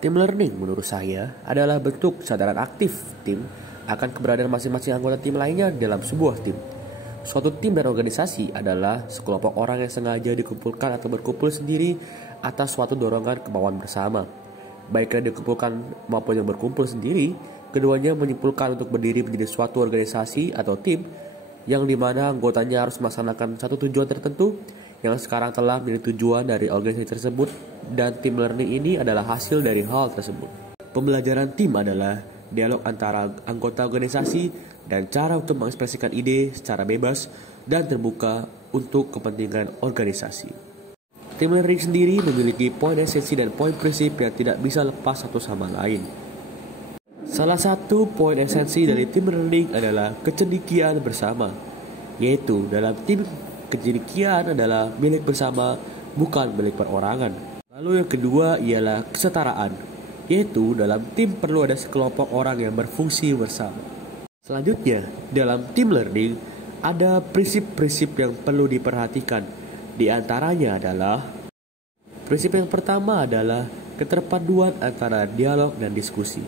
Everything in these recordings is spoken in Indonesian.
Team learning menurut saya adalah bentuk kesadaran aktif tim akan keberadaan masing-masing anggota tim lainnya dalam sebuah tim. Suatu tim dan organisasi adalah sekelompok orang yang sengaja dikumpulkan atau berkumpul sendiri atas suatu dorongan kemauan bersama. Baik yang dikumpulkan maupun yang berkumpul sendiri, keduanya menyimpulkan untuk berdiri menjadi suatu organisasi atau tim yang dimana anggotanya harus melaksanakan satu tujuan tertentu yang sekarang telah menjadi tujuan dari organisasi tersebut, dan tim learning ini adalah hasil dari hal tersebut. Pembelajaran tim adalah dialog antara anggota organisasi dan cara untuk mengekspresikan ide secara bebas dan terbuka untuk kepentingan organisasi. Tim learning sendiri memiliki poin esensi dan poin prinsip yang tidak bisa lepas satu sama lain. Salah satu poin esensi dari tim learning adalah kecendikiaan bersama, yaitu dalam tim kecendikiaan adalah milik bersama, bukan milik perorangan. Lalu yang kedua ialah kesetaraan, yaitu dalam tim perlu ada sekelompok orang yang berfungsi bersama. Selanjutnya, dalam tim learning ada prinsip-prinsip yang perlu diperhatikan. Di antaranya adalah prinsip yang pertama adalah keterpaduan antara dialog dan diskusi.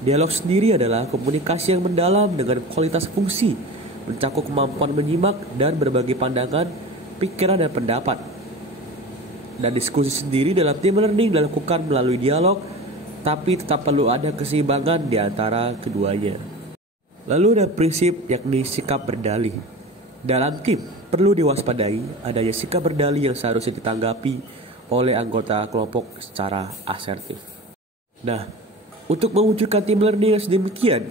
Dialog sendiri adalah komunikasi yang mendalam dengan kualitas fungsi, mencakup kemampuan menyimak dan berbagi pandangan, pikiran dan pendapat. Dan diskusi sendiri dalam tim learning dilakukan melalui dialog, tapi tetap perlu ada keseimbangan di antara keduanya. Lalu ada prinsip yakni sikap berdalih. Dalam tim perlu diwaspadai adanya sikap berdalih yang seharusnya ditanggapi oleh anggota kelompok secara asertif. Nah, untuk mewujudkan tim learning yang sedemikian,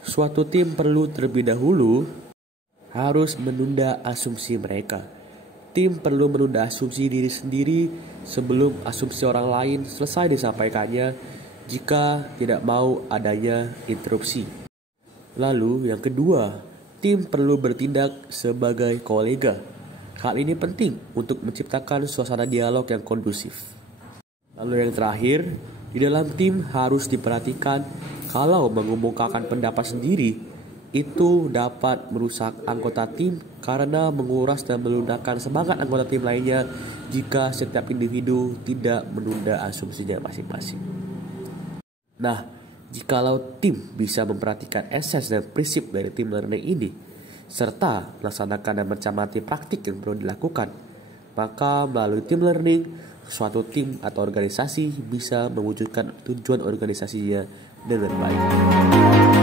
suatu tim perlu terlebih dahulu harus menunda asumsi mereka. Tim perlu menunda asumsi diri sendiri sebelum asumsi orang lain selesai disampaikannya jika tidak mau adanya interupsi. Lalu yang kedua, tim perlu bertindak sebagai kolega. Hal ini penting untuk menciptakan suasana dialog yang kondusif. Lalu yang terakhir, di dalam tim harus diperhatikan kalau mengumumkakan pendapat sendiri itu dapat merusak anggota tim karena menguras dan melunakkan semangat anggota tim lainnya jika setiap individu tidak menunda asumsinya masing-masing. Nah, jikalau tim bisa memperhatikan esens dan prinsip dari tim learning ini serta melaksanakan dan mencermati praktik yang perlu dilakukan, maka melalui tim learning suatu tim atau organisasi bisa mewujudkan tujuan organisasinya dengan baik.